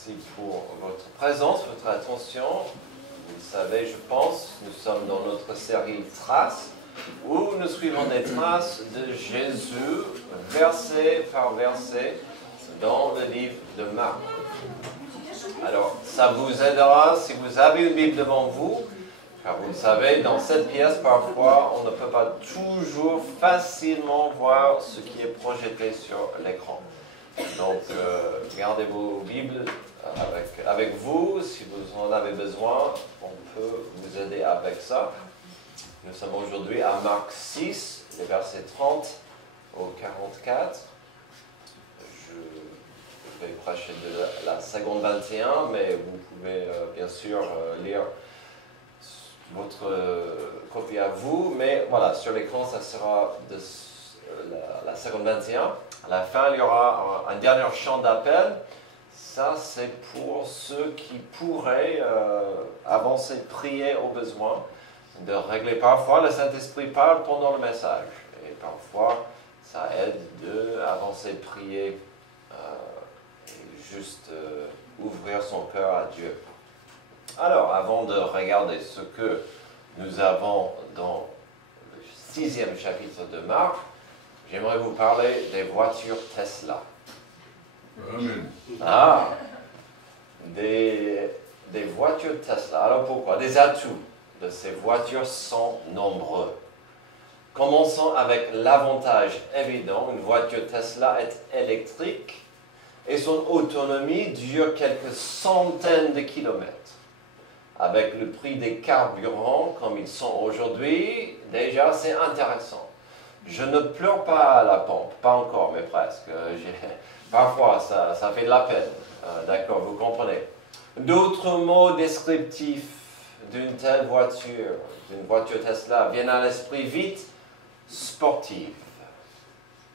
Merci pour votre présence, votre attention. Vous le savez, je pense, nous sommes dans notre série Traces, où nous suivons des traces de Jésus, verset par verset, dans le livre de Marc. Alors, ça vous aidera si vous avez une Bible devant vous, car vous le savez, dans cette pièce, parfois, on ne peut pas toujours facilement voir ce qui est projeté sur l'écran. Donc, gardez vos Bibles avec vous. Si vous en avez besoin, on peut vous aider avec ça. Nous sommes aujourd'hui à Marc 6, les versets 30 au 44. Je vais prêcher de la seconde 21, mais vous pouvez bien sûr lire votre copie à vous. Mais voilà, sur l'écran, ça sera de la seconde 21. À la fin, il y aura un dernier chant d'appel. Ça, c'est pour ceux qui pourraient avancer, prier au besoin, de régler. Parfois, le Saint-Esprit parle pendant le message. Et parfois, ça aide d'avancer, prier et juste ouvrir son cœur à Dieu. Alors, avant de regarder ce que nous avons dans le 6e chapitre de Marc, j'aimerais vous parler des voitures Tesla. Amen. Ah, des voitures Tesla. Alors pourquoi? Des atouts de ces voitures sont nombreux. Commençons avec l'avantage évident. Une voiture Tesla est électrique et son autonomie dure quelques centaines de kilomètres. Avec le prix des carburants comme ils sont aujourd'hui, déjà c'est intéressant. Je ne pleure pas à la pompe, pas encore, mais presque. Parfois, ça fait de la peine. D'accord, vous comprenez. D'autres mots descriptifs d'une telle voiture, d'une voiture Tesla, viennent à l'esprit vite. Sportive,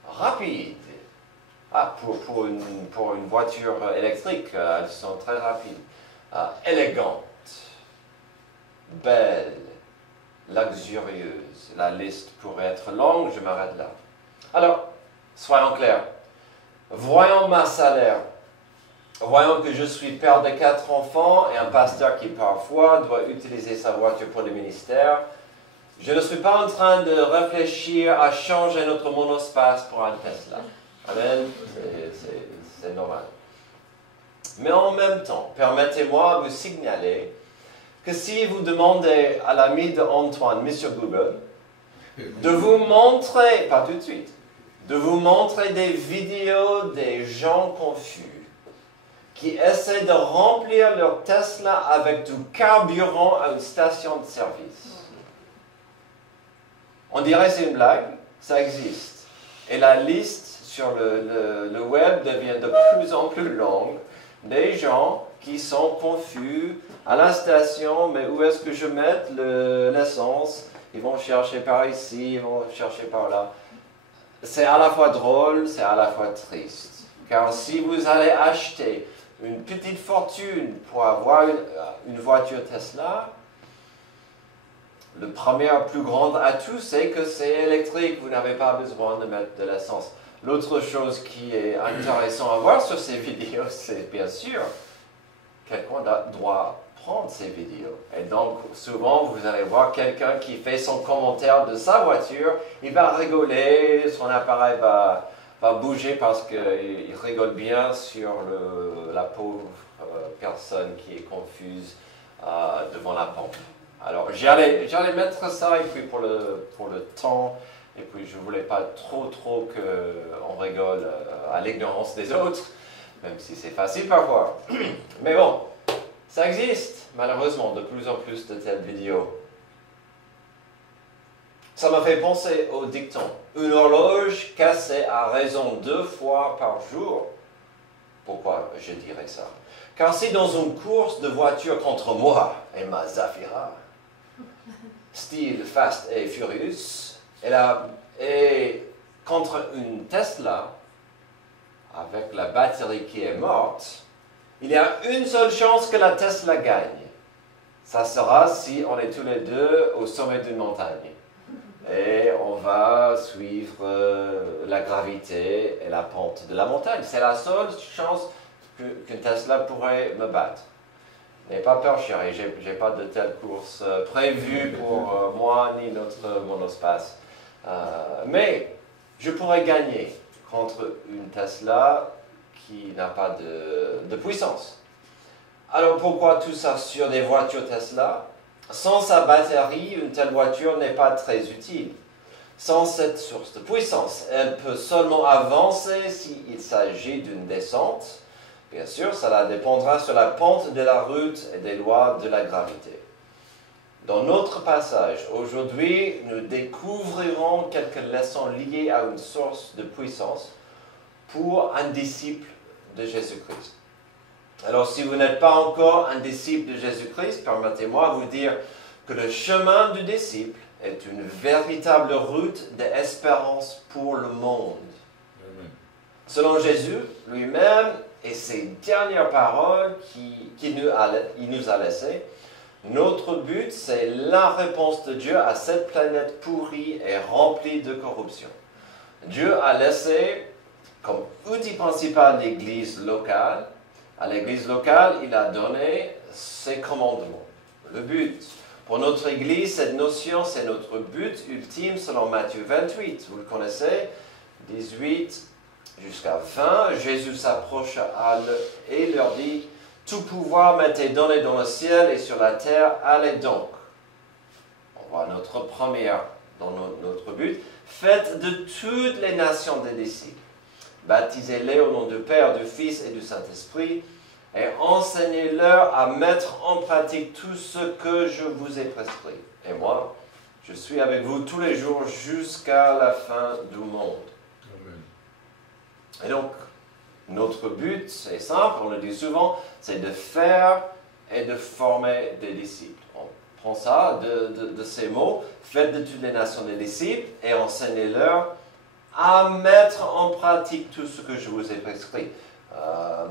rapide. Ah, pour une voiture électrique, elles sont très rapides. Élégante, belle, luxurieuse. La liste pourrait être longue, je m'arrête là. Alors, soyons clairs. Voyons ma salaire. Voyons que je suis père de 4 enfants et un pasteur qui parfois doit utiliser sa voiture pour le ministère. Je ne suis pas en train de réfléchir à changer notre monospace pour un Tesla. Amen. C'est normal. Mais en même temps, permettez-moi de vous signaler que si vous demandez à l'ami d'Antoine, Monsieur Google, de vous montrer, pas tout de suite, de vous montrer des vidéos des gens confus qui essaient de remplir leur Tesla avec du carburant à une station de service. On dirait que c'est une blague, ça existe. Et la liste sur le web devient de plus en plus longue. Des gens qui sont confus à la station, mais où est-ce que je mets l'essence? Ils vont chercher par ici, ils vont chercher par là. C'est à la fois drôle, c'est à la fois triste. Car si vous allez acheter une petite fortune pour avoir une voiture Tesla, le premier plus grand atout, c'est que c'est électrique. Vous n'avez pas besoin de mettre de l'essence. L'autre chose qui est intéressant à voir sur ces vidéos, c'est bien sûr, quelqu'un doit prendre ces vidéos. Et donc, souvent, vous allez voir quelqu'un qui fait son commentaire de sa voiture. Il va rigoler, son appareil va bouger parce qu'il rigole bien sur la pauvre personne qui est confuse devant la pompe. Alors, j'allais mettre ça, et puis pour le temps, et puis je ne voulais pas trop qu'on rigole à l'ignorance des autres, même si c'est facile parfois. Mais bon, ça existe, malheureusement, de plus en plus de telles vidéos. Ça m'a fait penser au dicton. Une horloge cassée a raison 2 fois par jour. Pourquoi je dirais ça? Car si dans une course de voiture contre moi et ma Zafira, style Fast and Furious, et contre une Tesla, avec la batterie qui est morte, il y a une seule chance que la Tesla gagne. Ça sera si on est tous les deux au sommet d'une montagne. Et on va suivre la gravité et la pente de la montagne. C'est la seule chance qu'une Tesla pourrait me battre. N'ayez pas peur, chérie, je n'ai pas de telle course prévue pour moi ni notre monospace. Mais je pourrais gagner contre une Tesla qui n'a pas de puissance. Alors pourquoi tout ça sur des voitures Tesla? Sans sa batterie, une telle voiture n'est pas très utile. Sans cette source de puissance, elle peut seulement avancer s'il s'agit d'une descente. Bien sûr, cela dépendra sur la pente de la route et des lois de la gravité. Dans notre passage, aujourd'hui, nous découvrirons quelques leçons liées à une source de puissance pour un disciple de Jésus-Christ. Alors, si vous n'êtes pas encore un disciple de Jésus-Christ, permettez-moi de vous dire que le chemin du disciple est une véritable route d'espérance pour le monde. Amen. Selon Jésus lui-même et ses dernières paroles qu'il nous a laissées, notre but, c'est la réponse de Dieu à cette planète pourrie et remplie de corruption. Dieu a laissé comme outil principal l'Église locale. À l'Église locale, il a donné ses commandements. Le but. Pour notre Église, cette notion, c'est notre but ultime selon Matthieu 28. Vous le connaissez, 18 jusqu'à 20. Jésus s'approche et leur dit, « Tout pouvoir m'a été donné dans le ciel et sur la terre, allez donc. » On voit notre première, dans notre but. « Faites de toutes les nations des disciples. Baptisez-les au nom du Père, du Fils et du Saint-Esprit, et enseignez-leur à mettre en pratique tout ce que je vous ai prescrit. Et moi, je suis avec vous tous les jours jusqu'à la fin du monde. » Amen. Et donc, notre but, c'est simple, on le dit souvent, c'est de faire et de former des disciples. On prend ça de ces mots, faites de toutes les nations des disciples et enseignez-leur à mettre en pratique tout ce que je vous ai prescrit.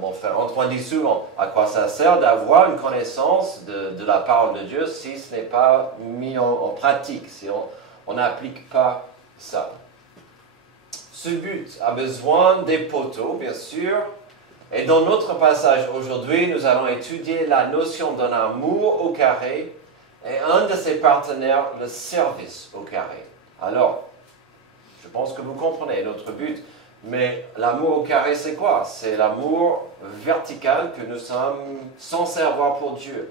Mon frère Antoine dit souvent, à quoi ça sert d'avoir une connaissance de la parole de Dieu si ce n'est pas mis en pratique, si on n'applique pas ça. Ce but a besoin des poteaux, bien sûr, et dans notre passage aujourd'hui, nous allons étudier la notion d'un amour au carré et un de ses partenaires, le service au carré. Alors, je pense que vous comprenez notre but. Mais l'amour au carré, c'est quoi? C'est l'amour vertical que nous sommes censés avoir pour Dieu.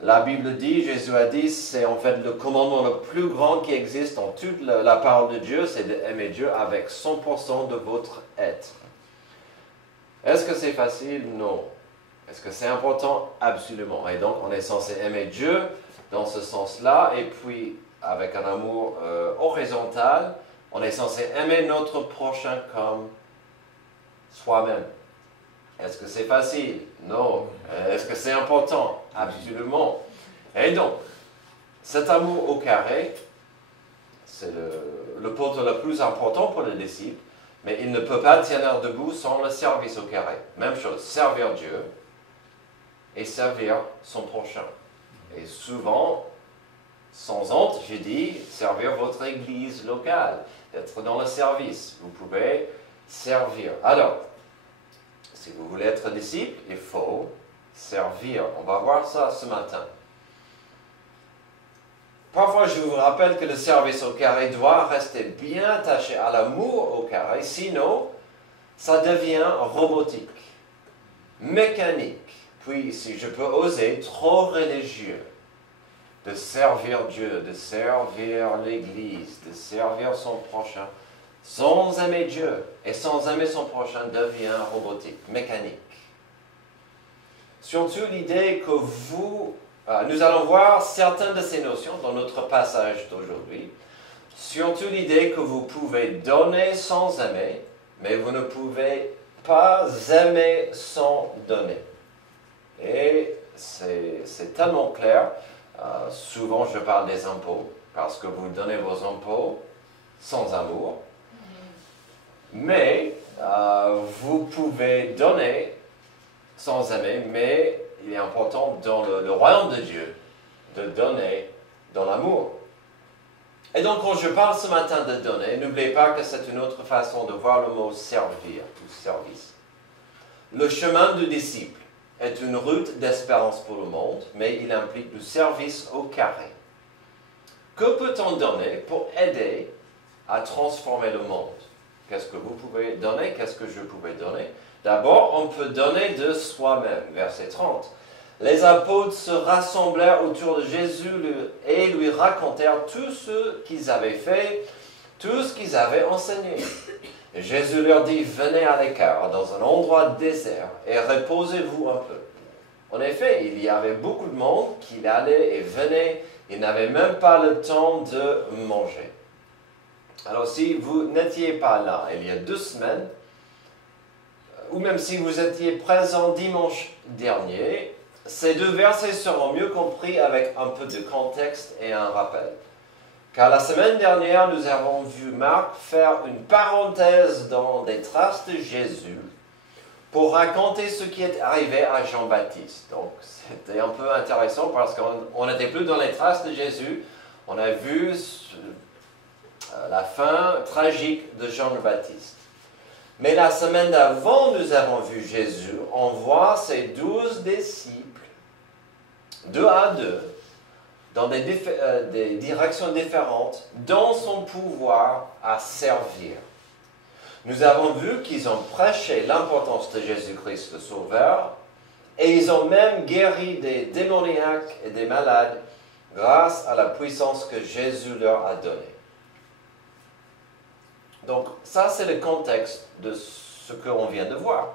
La Bible dit, Jésus a dit, c'est en fait le commandement le plus grand qui existe dans toute la parole de Dieu, c'est d'aimer Dieu avec 100% de votre être. Est-ce que c'est facile? Non. Est-ce que c'est important? Absolument. Et donc, on est censé aimer Dieu dans ce sens-là, et puis avec un amour horizontal, on est censé aimer notre prochain comme soi-même. Est-ce que c'est facile? Non. Est-ce que c'est important? Absolument. Et donc, cet amour au carré, c'est le poteau le plus important pour le disciple, mais il ne peut pas tenir debout sans le service au carré. Même chose, servir Dieu et servir son prochain. Et souvent, sans honte, je dis, servir votre église locale, d'être dans le service. Vous pouvez servir. Alors, si vous voulez être disciple, il faut servir. On va voir ça ce matin. Parfois, je vous rappelle que le service au carré doit rester bien attaché à l'amour au carré, sinon, ça devient robotique, mécanique, puis, si je peux oser, trop religieux. De servir Dieu, de servir l'Église, de servir son prochain, sans aimer Dieu et sans aimer son prochain devient robotique, mécanique. Surtout l'idée que nous allons voir certaines de ces notions dans notre passage d'aujourd'hui, surtout l'idée que vous pouvez donner sans aimer, mais vous ne pouvez pas aimer sans donner. Et c'est tellement clair. Souvent, je parle des impôts, parce que vous donnez vos impôts sans amour. Mais vous pouvez donner sans aimer, mais il est important dans le royaume de Dieu de donner dans l'amour. Et donc, quand je parle ce matin de donner, n'oubliez pas que c'est une autre façon de voir le mot servir ou service. Le chemin du disciple est une route d'espérance pour le monde, mais il implique du service au carré. Que peut-on donner pour aider à transformer le monde? Qu'est-ce que vous pouvez donner? Qu'est-ce que je pouvais donner? D'abord, on peut donner de soi-même. Verset 30. Les apôtres se rassemblèrent autour de Jésus et lui racontèrent tout ce qu'ils avaient fait, tout ce qu'ils avaient enseigné. Et Jésus leur dit, venez à l'écart, dans un endroit désert, et reposez-vous un peu. En effet, il y avait beaucoup de monde qui allait et venait, ils n'avaient même pas le temps de manger. Alors si vous n'étiez pas là il y a 2 semaines, ou même si vous étiez présent dimanche dernier, ces 2 versets seront mieux compris avec un peu de contexte et un rappel. Car la semaine dernière, nous avons vu Marc faire une parenthèse dans des traces de Jésus pour raconter ce qui est arrivé à Jean-Baptiste. Donc, c'était un peu intéressant parce qu'on n'était plus dans les traces de Jésus. On a vu la fin tragique de Jean-Baptiste. Mais la semaine d'avant, nous avons vu Jésus envoie ses 12 disciples, 2 à 2, dans des directions différentes, dans son pouvoir à servir. Nous avons vu qu'ils ont prêché l'importance de Jésus-Christ le Sauveur, et ils ont même guéri des démoniaques et des malades grâce à la puissance que Jésus leur a donnée. Donc, ça c'est le contexte de ce qu'on vient de voir.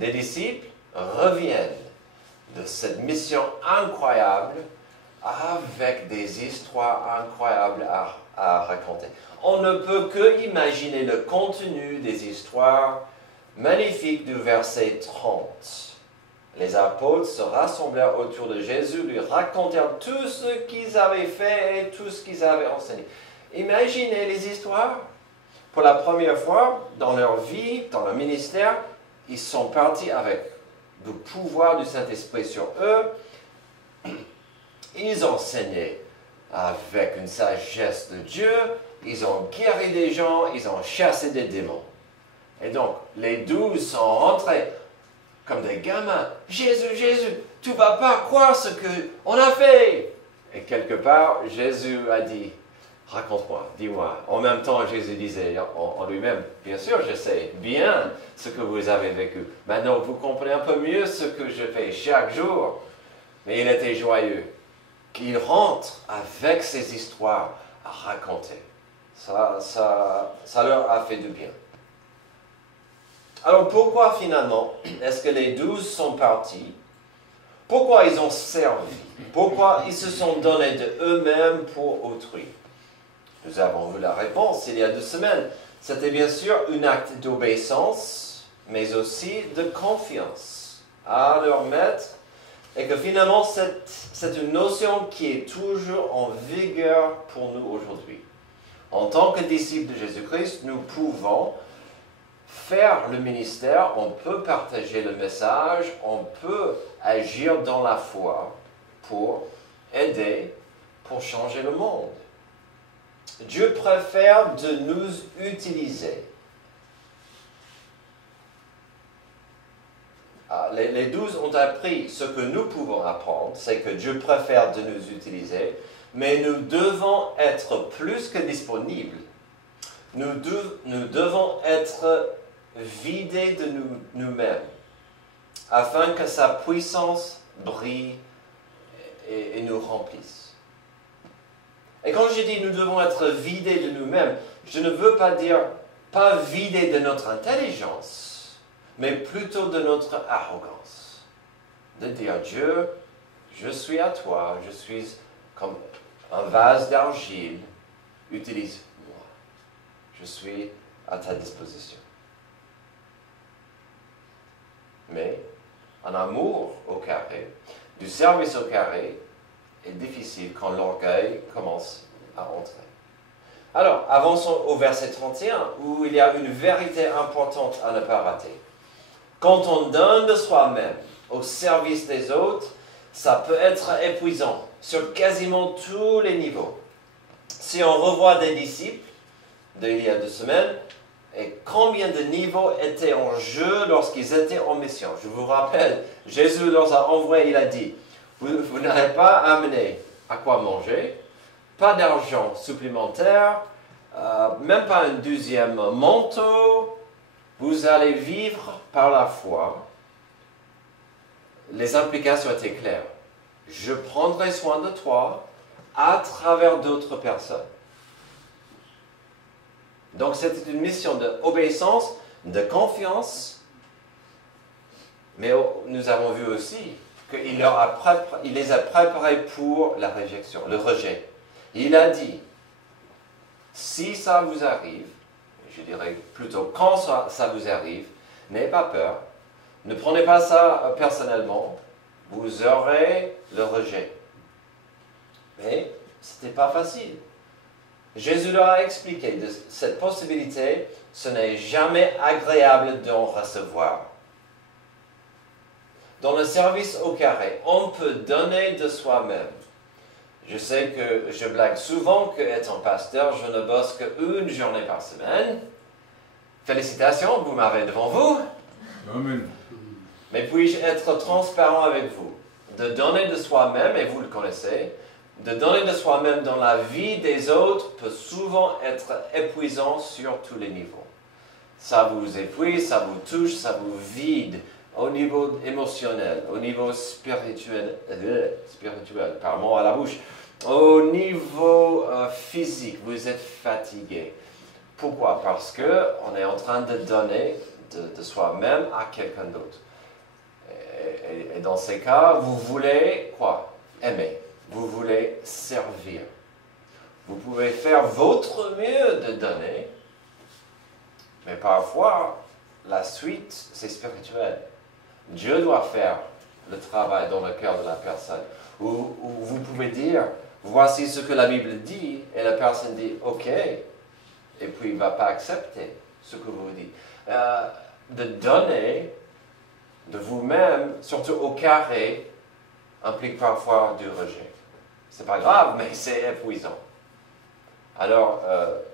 Les disciples reviennent de cette mission incroyable avec des histoires incroyables à raconter. On ne peut que imaginer le contenu des histoires magnifiques du verset 30. Les apôtres se rassemblèrent autour de Jésus, lui racontèrent tout ce qu'ils avaient fait et tout ce qu'ils avaient enseigné. Imaginez les histoires. Pour la première fois dans leur vie, dans leur ministère, ils sont partis avec le pouvoir du Saint-Esprit sur eux. Ils enseignaient avec une sagesse de Dieu, ils ont guéri des gens, ils ont chassé des démons. Et donc, les 12 sont rentrés comme des gamins. Jésus, Jésus, tu ne vas pas croire ce qu'on a fait. Et quelque part, Jésus a dit, raconte-moi, dis-moi. En même temps, Jésus disait en lui-même, bien sûr, je sais bien ce que vous avez vécu. Maintenant, vous comprenez un peu mieux ce que je fais chaque jour. Mais il était joyeux qu'il rentre avec ces histoires à raconter. Ça leur a fait du bien. Alors pourquoi finalement est-ce que les 12 sont partis? Pourquoi ils ont servi? Pourquoi ils se sont donnés de eux-mêmes pour autrui? Nous avons vu la réponse il y a 2 semaines. C'était bien sûr un acte d'obéissance, mais aussi de confiance à leur maître. Et que finalement, c'est une notion qui est toujours en vigueur pour nous aujourd'hui. En tant que disciples de Jésus-Christ, nous pouvons faire le ministère, on peut partager le message, on peut agir dans la foi pour aider, pour changer le monde. Dieu préfère de nous utiliser. Les 12 ont appris ce que nous pouvons apprendre, c'est que Dieu préfère de nous utiliser, mais nous devons être plus que disponibles. Nous devons être vidés de nous-mêmes, afin que sa puissance brille et nous remplisse. Et quand je dis nous devons être vidés de nous-mêmes, je ne veux pas dire pas vidés de notre intelligence, mais plutôt de notre arrogance. De dire, Dieu, je suis à toi, je suis comme un vase d'argile, utilise-moi. Je suis à ta disposition. Mais un amour au carré, du service au carré, est difficile quand l'orgueil commence à entrer. Alors, avançons au verset 31, où il y a une vérité importante à ne pas rater. Quand on donne de soi-même au service des autres, ça peut être épuisant sur quasiment tous les niveaux. Si on revoit des disciples d'il y a 2 semaines, et combien de niveaux étaient en jeu lorsqu'ils étaient en mission. Je vous rappelle, Jésus leur a envoyé, il a dit, vous n'allez pas amener à quoi manger, pas d'argent supplémentaire, même pas un deuxième manteau, vous allez vivre par la foi. Les implications étaient claires. Je prendrai soin de toi à travers d'autres personnes. Donc c'était une mission d'obéissance, de confiance, mais nous avons vu aussi qu'il les a préparés pour la réjection, le rejet. Il a dit, si ça vous arrive, je dirais plutôt quand ça vous arrive, n'ayez pas peur, ne prenez pas ça personnellement, vous aurez le rejet. Mais ce n'était pas facile. Jésus leur a expliqué de cette possibilité, ce n'est jamais agréable d'en recevoir. Dans le service au carré, on peut donner de soi-même. Je sais que je blague souvent qu'étant pasteur, je ne bosse qu'une journée par semaine. Félicitations, vous m'avez devant vous. Amen. Mais puis-je être transparent avec vous, de donner de soi-même, et vous le connaissez, de donner de soi-même dans la vie des autres peut souvent être épuisant sur tous les niveaux. Ça vous épuise, ça vous touche, ça vous vide au niveau émotionnel, au niveau spirituel, par mot à la bouche, au niveau physique, vous êtes fatigué. Pourquoi? Parce qu'on est en train de donner de soi-même à quelqu'un d'autre. Et dans ces cas, vous voulez quoi? Aimer. Vous voulez servir. Vous pouvez faire votre mieux de donner, mais parfois, la suite, c'est spirituel. Dieu doit faire le travail dans le cœur de la personne. Ou vous pouvez dire, voici ce que la Bible dit, et la personne dit, ok, et puis il ne va pas accepter ce que vous dites. De donner de vous-même, surtout au carré, implique parfois du rejet. C'est pas grave, mais c'est épuisant. Alors,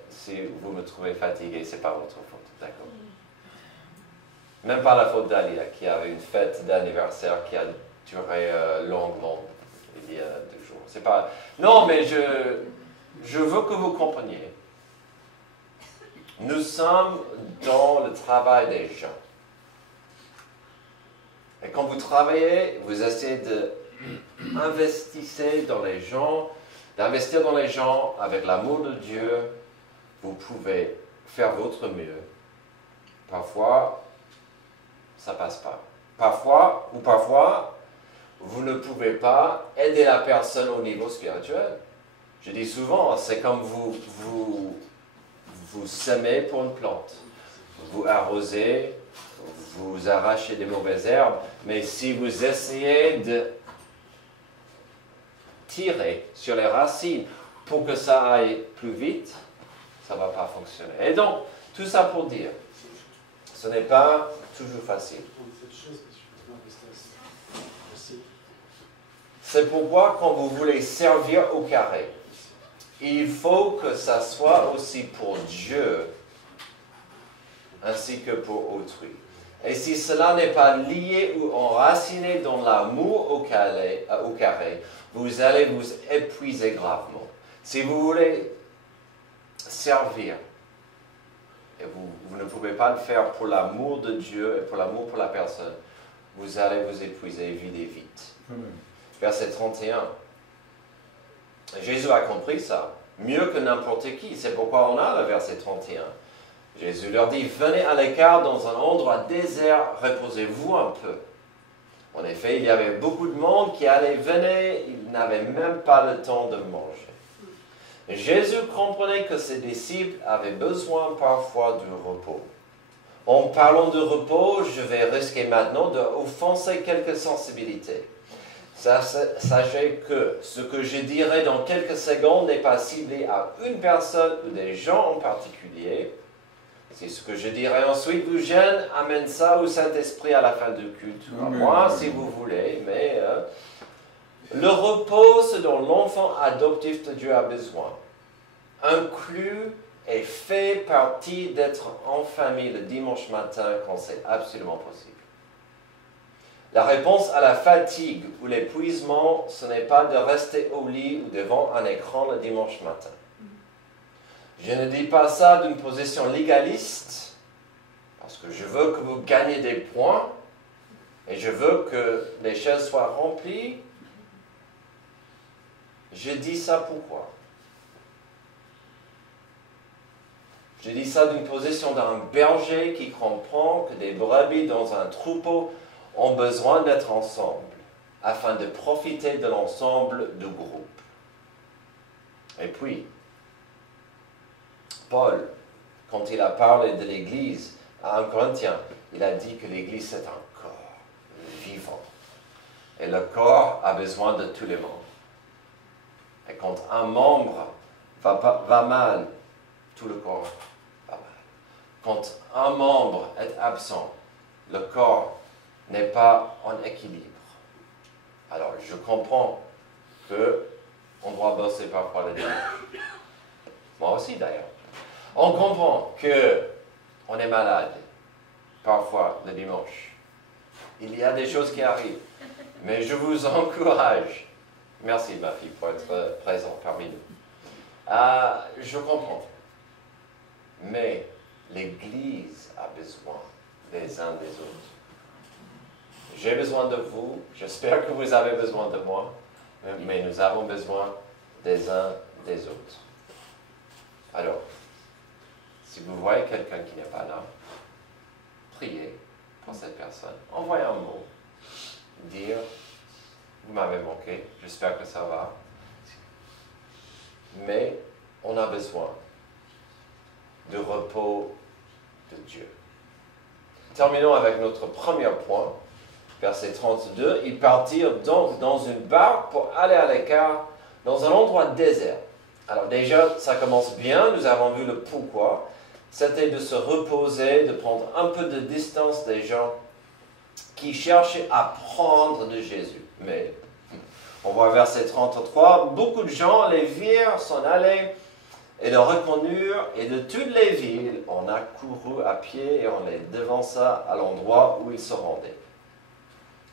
si vous me trouvez fatigué, c'est pas votre faute, d'accord? Même pas la faute d'Alia, qui avait une fête d'anniversaire qui a duré longuement, il y a 2 jours. C'est pas... Non, mais je veux que vous compreniez. Nous sommes dans le travail des gens. Et quand vous travaillez, vous essayez d'investir dans les gens avec l'amour de Dieu. Vous pouvez faire votre mieux. Parfois, ça ne passe pas. Parfois, vous ne pouvez pas aider la personne au niveau spirituel. Je dis souvent, c'est comme vous semez pour une plante. Vous arrosez, vous arrachez des mauvaises herbes, mais si vous essayez de tirer sur les racines pour que ça aille plus vite, ça ne va pas fonctionner. Et donc, tout ça pour dire, ce n'est pas toujours facile. C'est pourquoi quand vous voulez servir au carré, il faut que ça soit aussi pour Dieu, ainsi que pour autrui. Et si cela n'est pas lié ou enraciné dans l'amour au carré, vous allez vous épuiser gravement. Si vous voulez servir, et vous ne pouvez pas le faire pour l'amour de Dieu et pour l'amour pour la personne, vous allez vous épuiser et vider vite. Verset 31. Jésus a compris ça, mieux que n'importe qui. C'est pourquoi on a le verset 31. Jésus leur dit, venez à l'écart dans un endroit désert, reposez-vous un peu. En effet, il y avait beaucoup de monde qui allait venir, ils n'avaient même pas le temps de manger. Jésus comprenait que ses disciples avaient besoin parfois du repos. En parlant de repos, je vais risquer maintenant d'offenser quelques sensibilités. Sachez que ce que je dirai dans quelques secondes n'est pas ciblé à une personne ou des gens en particulier. Si ce que je dirai ensuite vous gêne, amène ça au Saint-Esprit à la fin du culte, ou à moi si vous voulez, mais le repos, ce dont l'enfant adoptif de Dieu a besoin, inclut et fait partie d'être en famille le dimanche matin quand c'est absolument possible. La réponse à la fatigue ou l'épuisement, ce n'est pas de rester au lit ou devant un écran le dimanche matin. Je ne dis pas ça d'une position légaliste, parce que je veux que vous gagnez des points, et je veux que les chaises soient remplies. Je dis ça pourquoi? Je dis ça d'une position d'un berger qui comprend que des brebis dans un troupeau ont besoin d'être ensemble, afin de profiter de l'ensemble du groupe. Et puis, Paul, quand il a parlé de l'Église à 1 Corinthiens, il a dit que l'Église c'est un corps vivant. Et le corps a besoin de tous les membres. Et quand un membre va mal, tout le corps va mal. Quand un membre est absent, le corps n'est pas en équilibre. Alors, je comprends qu'on doit bosser parfois le dimanche. Moi aussi, d'ailleurs. On comprend qu'on est malade, parfois, le dimanche. Il y a des choses qui arrivent. Mais je vous encourage. Merci, ma fille, pour être présente parmi nous. Je comprends. Mais l'Église a besoin des uns des autres. J'ai besoin de vous. J'espère que vous avez besoin de moi. Mais nous avons besoin des uns des autres. Alors, si vous voyez quelqu'un qui n'est pas là, priez pour cette personne. Envoyez un mot. Dire, vous m'avez manqué, j'espère que ça va. Mais on a besoin de repos de Dieu. Terminons avec notre premier point, verset 32. Ils partirent donc dans une barque pour aller à l'écart, dans un endroit désert. Alors déjà, ça commence bien, nous avons vu le pourquoi. C'était de se reposer, de prendre un peu de distance des gens qui cherchaient à prendre de Jésus. Mais, on voit verset 33, beaucoup de gens les virent s'en aller et le reconnurent, et de toutes les villes, on a couru à pied et on les devança à l'endroit où ils se rendaient.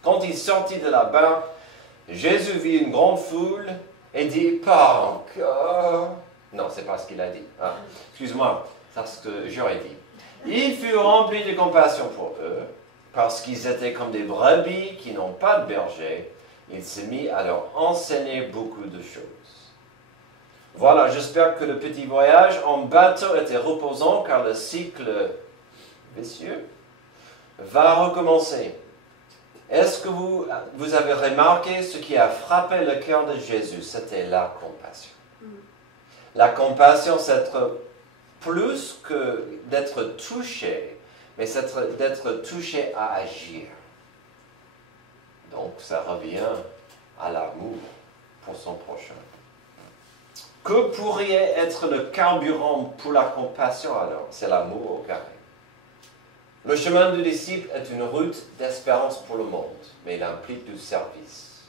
Quand il sortit de la barque, Jésus vit une grande foule et dit, pas encore. Non, c'est pas ce qu'il a dit. Excuse-moi, c'est ce que j'aurais dit. Il fut rempli de compassion pour eux, parce qu'ils étaient comme des brebis qui n'ont pas de berger. Il s'est mis à leur enseigner beaucoup de choses. Voilà, j'espère que le petit voyage en bateau était reposant, car le cycle vicieux va recommencer. Est-ce que vous avez remarqué ce qui a frappé le cœur de Jésus? C'était la compassion. La compassion, c'est plus que d'être touché, mais c'est d'être touché à agir. Donc, ça revient à l'amour pour son prochain. Que pourrait être le carburant pour la compassion alors? C'est l'amour au carré. Le chemin du disciple est une route d'espérance pour le monde, mais il implique du service.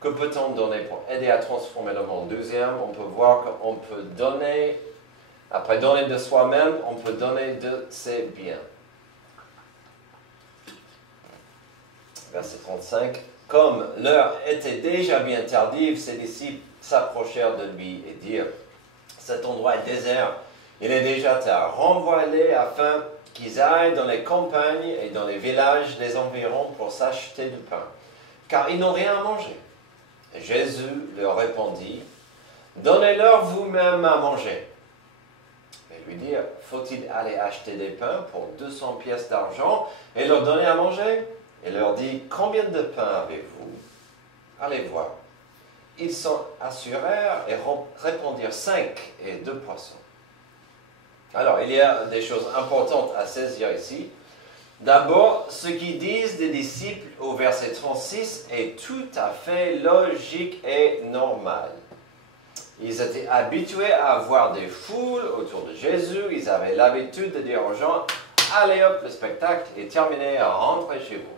Que peut-on donner pour aider à transformer le monde? Deuxième, on peut voir qu'on peut donner, après donner de soi-même, on peut donner de ses biens. Verset 35. Comme l'heure était déjà bien tardive, ses disciples s'approchèrent de lui et dirent, cet endroit est désert, il est déjà tard, renvoie-les afin qu'ils aillent dans les campagnes et dans les villages des environs pour s'acheter du pain, car ils n'ont rien à manger. Et Jésus leur répondit, donnez-leur vous-même à manger. Et lui dire, faut-il aller acheter des pains pour 200 pièces d'argent et leur donner à manger? Et leur dit, combien de pain avez-vous? Allez voir. Ils s'en assurèrent et répondirent 5 et 2 poissons. Alors, il y a des choses importantes à saisir ici. D'abord, ce qu'ils disent des disciples au verset 36 est tout à fait logique et normal. Ils étaient habitués à voir des foules autour de Jésus. Ils avaient l'habitude de dire aux gens, allez hop, le spectacle est terminé, rentrez chez vous.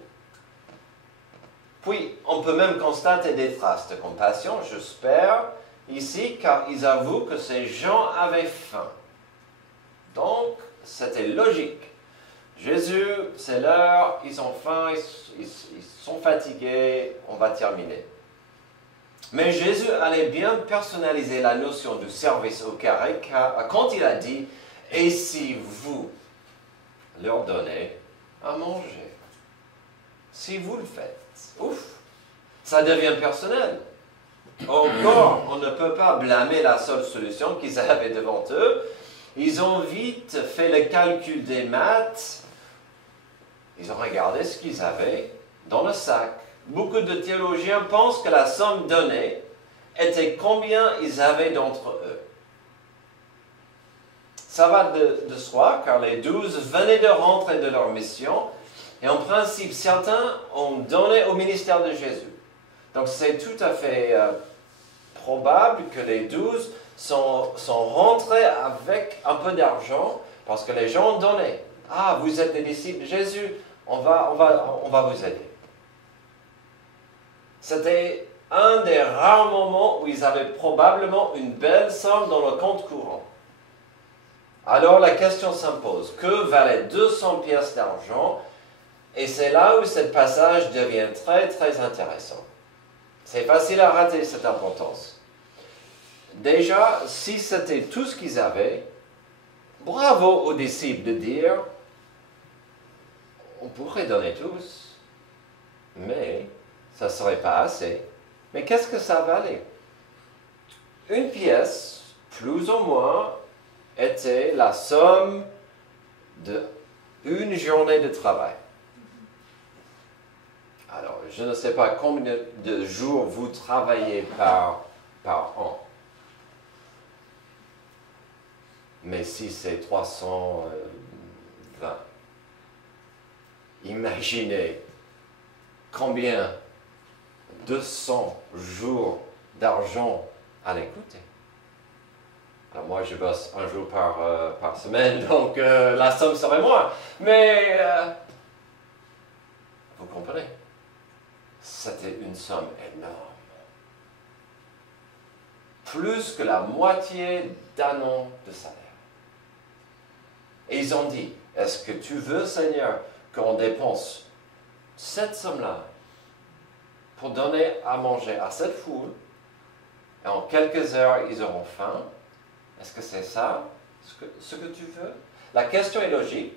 Puis, on peut même constater des traces de compassion, j'espère, ici, car ils avouent que ces gens avaient faim. Donc, c'était logique. Jésus, c'est l'heure, ils ont faim, ils sont fatigués, on va terminer. Mais Jésus allait bien personnaliser la notion du service au carré quand il a dit « Et si vous leur donnez à manger ?» Si vous le faites, ouf, ça devient personnel. Encore, on ne peut pas blâmer la seule solution qu'ils avaient devant eux. Ils ont vite fait le calcul des maths. Ils ont regardé ce qu'ils avaient dans le sac. Beaucoup de théologiens pensent que la somme donnée était combien ils avaient d'entre eux. Ça va de soi, car les 12 venaient de rentrer de leur mission, et en principe, certains ont donné au ministère de Jésus. Donc c'est tout à fait probable que les 12 sont rentrés avec un peu d'argent, parce que les gens ont donné. Ah, vous êtes des disciples de Jésus, on va vous aider. C'était un des rares moments où ils avaient probablement une belle somme dans le compte courant. Alors la question s'impose, que valait 200 pièces d'argent? Et c'est là où ce passage devient très très intéressant. C'est facile à rater cette importance. Déjà, si c'était tout ce qu'ils avaient, bravo aux disciples de dire, on pourrait donner tous, mais ça ne serait pas assez. Mais qu'est-ce que ça valait? Une pièce, plus ou moins, était la somme d'une journée de travail. Alors, je ne sais pas combien de jours vous travaillez par an. Mais si c'est 320, imaginez combien 200 jours d'argent allait coûter. Alors moi, je bosse un jour par semaine, donc la somme serait moins. Mais vous comprenez, c'était une somme énorme. Plus que la moitié d'un an de salaire. Et ils ont dit, est-ce que tu veux, Seigneur, qu'on dépense cette somme-là pour donner à manger à cette foule, et en quelques heures, ils auront faim? Est-ce que c'est ça, ce que tu veux? La question est logique.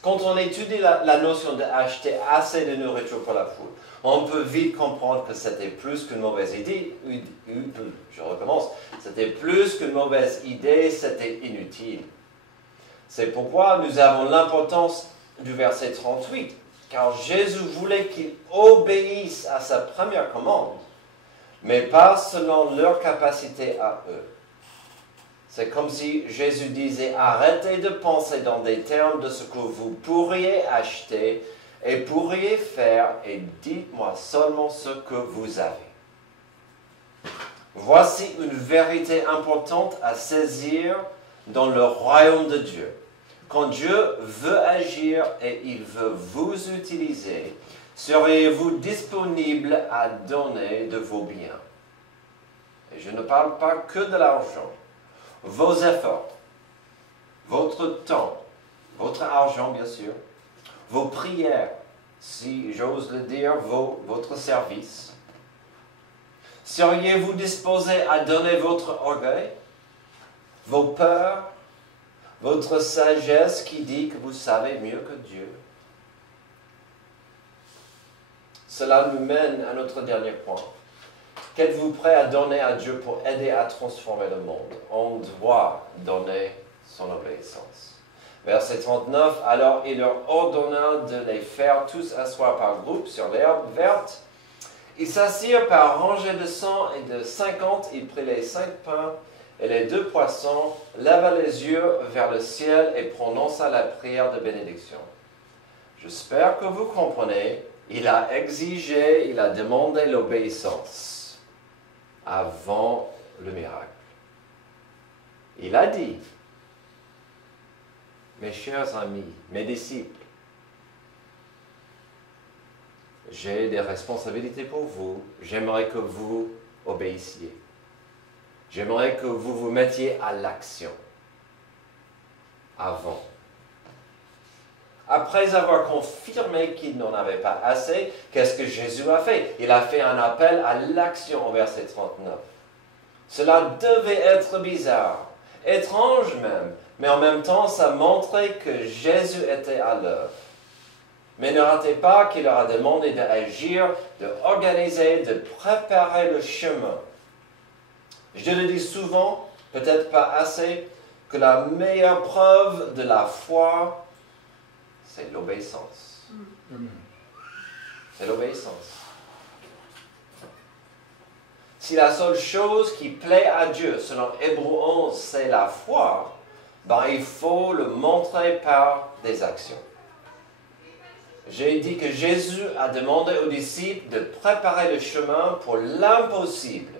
Quand on étudie la notion d'acheter assez de nourriture pour la foule, on peut vite comprendre que c'était plus qu'une mauvaise idée. Je recommence. C'était plus qu'une mauvaise idée, c'était inutile. C'est pourquoi nous avons l'importance du verset 38, car Jésus voulait qu'ils obéissent à sa première commande, mais pas selon leur capacité à eux. C'est comme si Jésus disait, arrêtez de penser dans des termes de ce que vous pourriez acheter et pourriez faire, et dites-moi seulement ce que vous avez. Voici une vérité importante à saisir dans le royaume de Dieu. Quand Dieu veut agir et il veut vous utiliser, seriez-vous disponible à donner de vos biens? Et je ne parle pas que de l'argent. Vos efforts, votre temps, votre argent bien sûr, vos prières, si j'ose le dire, votre service. Seriez-vous disposé à donner votre orgueil, vos peurs, votre sagesse qui dit que vous savez mieux que Dieu? Cela nous mène à notre dernier point. Qu'êtes-vous prêt à donner à Dieu pour aider à transformer le monde? On doit donner son obéissance. Verset 39, alors il leur ordonna de les faire tous asseoir par groupe sur l'herbe verte. Ils s'assirent par rangées de 100 et de 50. Il prit les 5 pains et les 2 poissons, leva les yeux vers le ciel et prononça la prière de bénédiction. J'espère que vous comprenez, il a exigé, il a demandé l'obéissance avant le miracle. Il a dit, mes chers amis, mes disciples, j'ai des responsabilités pour vous, j'aimerais que vous obéissiez. J'aimerais que vous vous mettiez à l'action. Avant. Après avoir confirmé qu'il n'en avait pas assez, qu'est-ce que Jésus a fait? Il a fait un appel à l'action au verset 39. Cela devait être bizarre, étrange même, mais en même temps, ça montrait que Jésus était à l'œuvre. Mais ne ratez pas qu'il leur a demandé d'agir, d'organiser, de préparer le chemin. Je le dis souvent, peut-être pas assez, que la meilleure preuve de la foi, c'est l'obéissance. C'est l'obéissance. Si la seule chose qui plaît à Dieu, selon Hébreux 11, c'est la foi, ben il faut le montrer par des actions. J'ai dit que Jésus a demandé aux disciples de préparer le chemin pour l'impossible.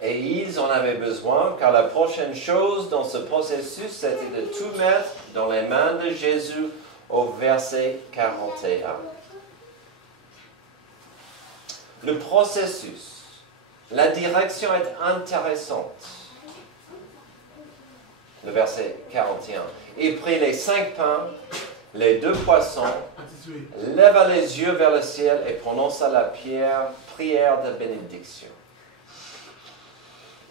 Et ils en avaient besoin, car la prochaine chose dans ce processus, c'était de tout mettre dans les mains de Jésus au verset 41. Le processus, la direction est intéressante. Le verset 41. Il prit les 5 pains, les 2 poissons, leva les yeux vers le ciel et prononça la prière de bénédiction.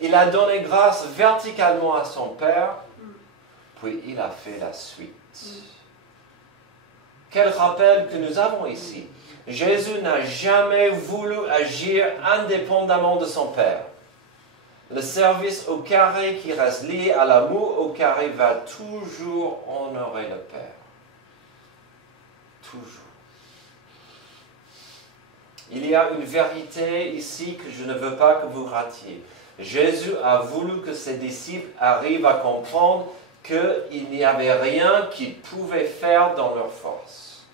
Il a donné grâce verticalement à son Père, puis il a fait la suite. Quel rappel que nous avons ici. Jésus n'a jamais voulu agir indépendamment de son Père. Le service au carré qui reste lié à l'amour au carré va toujours honorer le Père. Toujours. Il y a une vérité ici que je ne veux pas que vous ratiez. Jésus a voulu que ses disciples arrivent à comprendre qu'il n'y avait rien qu'ils pouvaient faire dans leur force.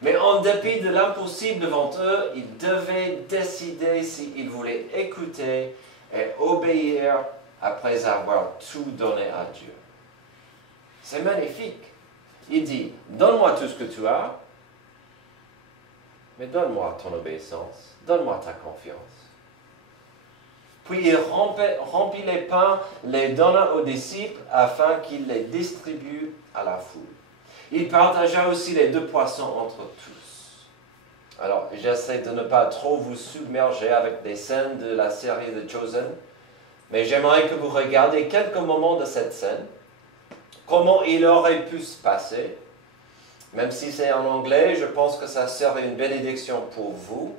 Mais en dépit de l'impossible devant eux, ils devaient décider s'ils voulaient écouter et obéir après avoir tout donné à Dieu. C'est magnifique. Il dit, donne-moi tout ce que tu as, mais donne-moi ton obéissance, donne-moi ta confiance. Puis il remplit les pains, les donna aux disciples afin qu'ils les distribuent à la foule. Il partagea aussi les 2 poissons entre tous. Alors, j'essaie de ne pas trop vous submerger avec des scènes de la série The Chosen, mais j'aimerais que vous regardiez quelques moments de cette scène, comment il aurait pu se passer. Même si c'est en anglais, je pense que ça serait une bénédiction pour vous.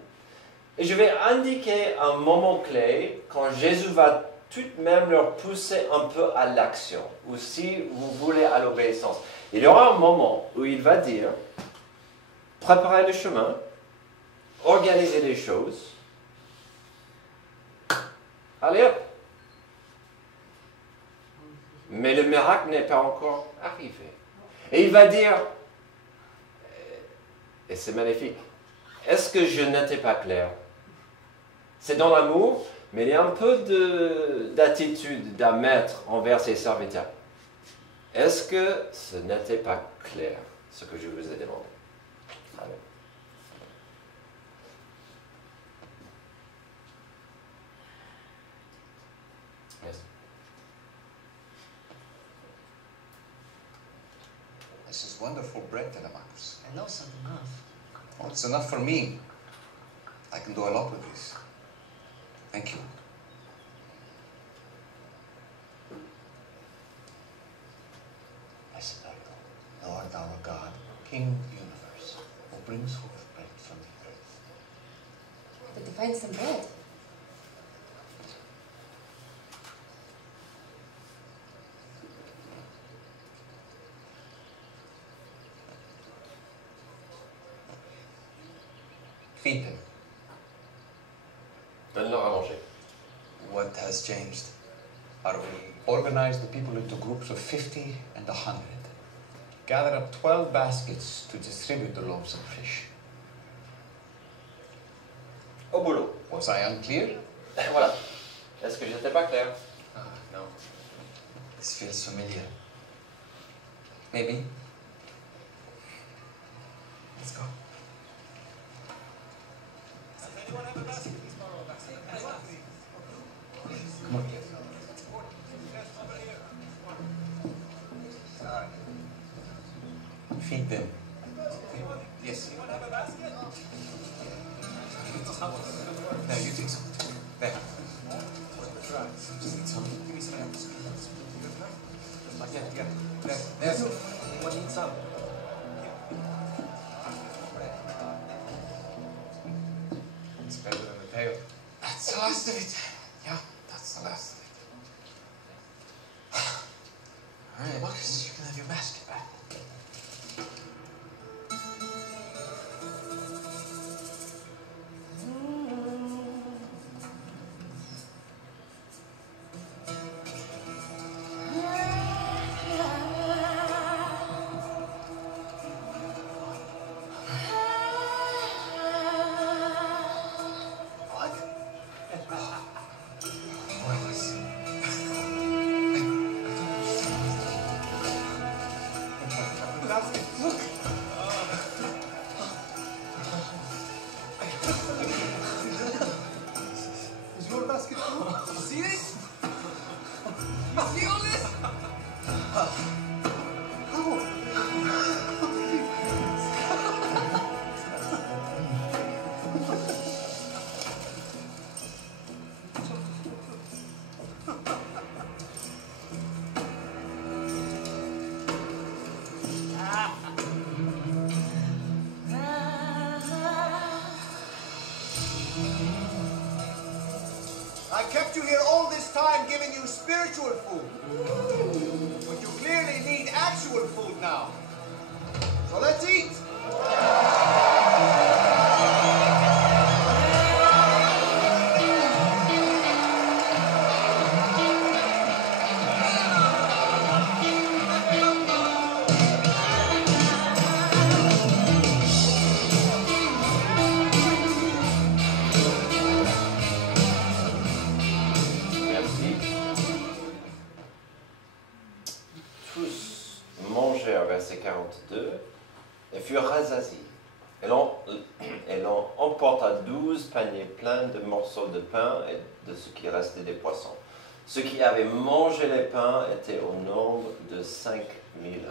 Et je vais indiquer un moment clé quand Jésus va tout de même leur pousser un peu à l'action, ou si vous voulez à l'obéissance. Il y aura un moment où il va dire, préparez le chemin, organisez les choses, allez hop. Mais le miracle n'est pas encore arrivé. Et il va dire, et c'est magnifique, est-ce que je n'étais pas clair? C'est dans l'amour, mais il y a un peu d'attitude d'un maître envers ses serviteurs. Est-ce que ce n'était pas clair, ce que je vous ai demandé? Allez. Yes. This is wonderful bread, Telemachus. I know something enough. Well, it's enough for me. I can do a lot with this. Thank you. Blessed are you, Lord our God, King of the universe, who brings forth bread from the earth. Did they find some bread? Feed them. Donne-leur à manger. What has changed? Are we organize the people into groups of 50 and 100? Gather up 12 baskets to distribute the loaves of fish. Au boulot. Was I unclear? Voilà. Est-ce que j'étais pas clair? No. This feels familiar. Maybe. Let's go. Come on. feed them. Yes. There, you take some. There. Just eat some. Give me some. Yeah. There. What needs some? It's better than the tail. That's the last of it. Yeah, that's the last of it. All right, Marcus, you can have your basket back. Is your basket full? You see this? You see all this? I kept you here all this time giving you spiritual food. But you clearly need actual food now. So let's eat. Merci. Tous mangèrent, verset 42, et furent rassasiés. Et l'on emporta 12 paniers pleins de morceaux de pain et de ce qui restait des poissons. Ceux qui avaient mangé les pains étaient au nombre de 5000.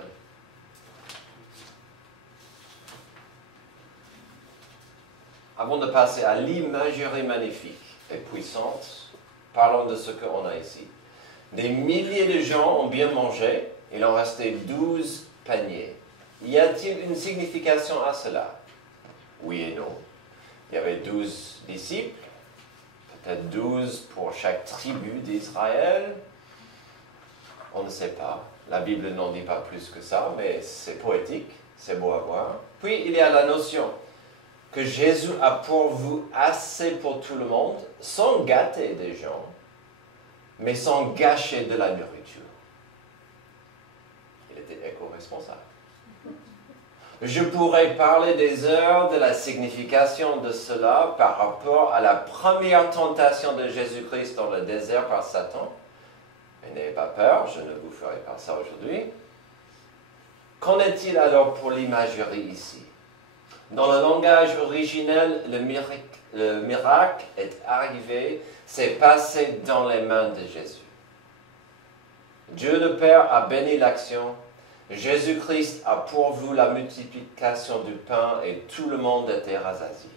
Avant de passer à l'imagerie magnifique et puissante, parlons de ce qu'on a ici. Des milliers de gens ont bien mangé, il en restait 12 paniers. Y a-t-il une signification à cela? Oui et non. Il y avait 12 disciples, peut-être 12 pour chaque tribu d'Israël. On ne sait pas. La Bible n'en dit pas plus que ça, mais c'est poétique, c'est beau à voir. Puis il y a la notion que Jésus a pourvu assez pour tout le monde, sans gâter des gens, mais sans gâcher de la nourriture. Il était éco-responsable. Je pourrais parler des heures de la signification de cela par rapport à la première tentation de Jésus-Christ dans le désert par Satan. Mais n'ayez pas peur, je ne vous ferai pas ça aujourd'hui. Qu'en est-il alors pour l'imagerie ici? Dans le langage originel, le miracle est arrivé, c'est passé dans les mains de Jésus. Dieu le Père a béni l'action, Jésus-Christ a pourvu la multiplication du pain et tout le monde était rassasié.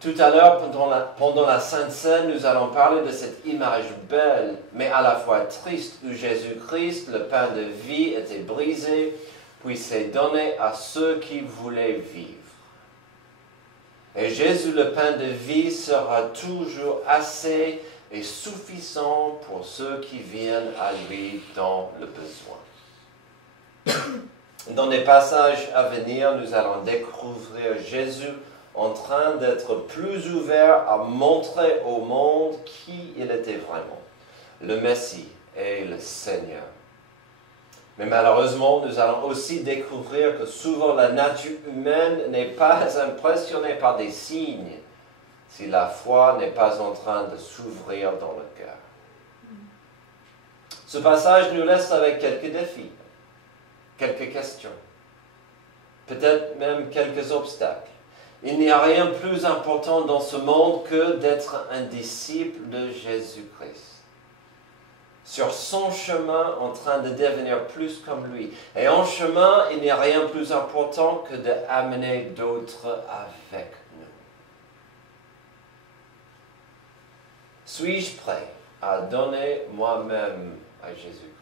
Tout à l'heure, pendant la Sainte Seine, nous allons parler de cette image belle, mais à la fois triste, où Jésus-Christ, le pain de vie, était brisé, puis s'est donné à ceux qui voulaient vivre. Et Jésus, le pain de vie, sera toujours assez et suffisant pour ceux qui viennent à lui dans le besoin. Dans les passages à venir, nous allons découvrir Jésus en train d'être plus ouvert à montrer au monde qui il était vraiment, le Messie et le Seigneur. Mais malheureusement, nous allons aussi découvrir que souvent la nature humaine n'est pas impressionnée par des signes si la foi n'est pas en train de s'ouvrir dans le cœur. Ce passage nous laisse avec quelques défis, quelques questions, peut-être même quelques obstacles. Il n'y a rien de plus important dans ce monde que d'être un disciple de Jésus-Christ. sur son chemin en train de devenir plus comme lui. Et en chemin, il n'y a rien de plus important que d'amener d'autres avec nous. Suis-je prêt à donner moi-même à Jésus-Christ?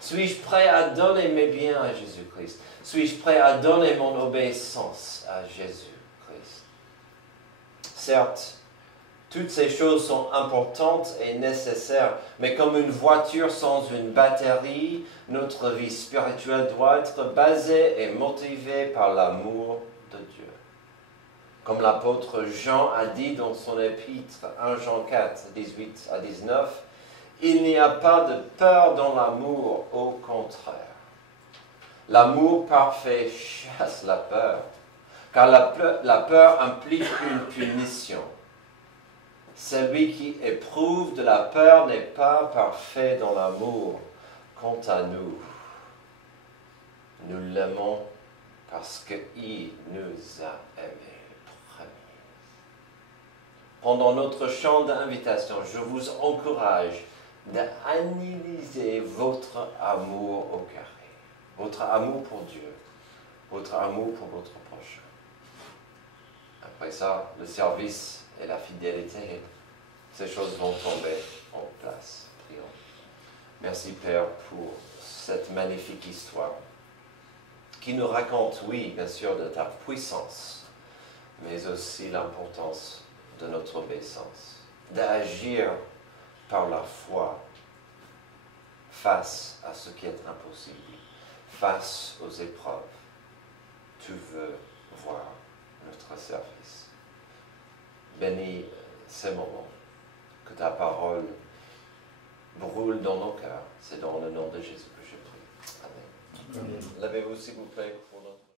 Suis-je prêt à donner mes biens à Jésus-Christ? Suis-je prêt à donner mon obéissance à Jésus-Christ? Certes, toutes ces choses sont importantes et nécessaires, mais comme une voiture sans une batterie, notre vie spirituelle doit être basée et motivée par l'amour de Dieu. Comme l'apôtre Jean a dit dans son épître 1 Jean 4, 18 à 19, « Il n'y a pas de peur dans l'amour, au contraire. L'amour parfait chasse la peur, car la peur implique une punition. Celui qui éprouve de la peur n'est pas parfait dans l'amour. Quant à nous, nous l'aimons parce qu'il nous a aimés premiers. » Pendant notre chant d'invitation, je vous encourage d'analyser votre amour au carré, votre amour pour Dieu, votre amour pour votre prochain. Après ça, le service et la fidélité, ces choses vont tomber en place. Prions. Merci Père pour cette magnifique histoire qui nous raconte, oui, bien sûr, de ta puissance, mais aussi l'importance de notre obéissance, d'agir par la foi face à ce qui est impossible, face aux épreuves. Tu veux voir notre service. Bénis ces moments, que ta parole brûle dans nos cœurs. C'est dans le nom de Jésus que je prie. Amen. Levez-vous s'il vous plaît pour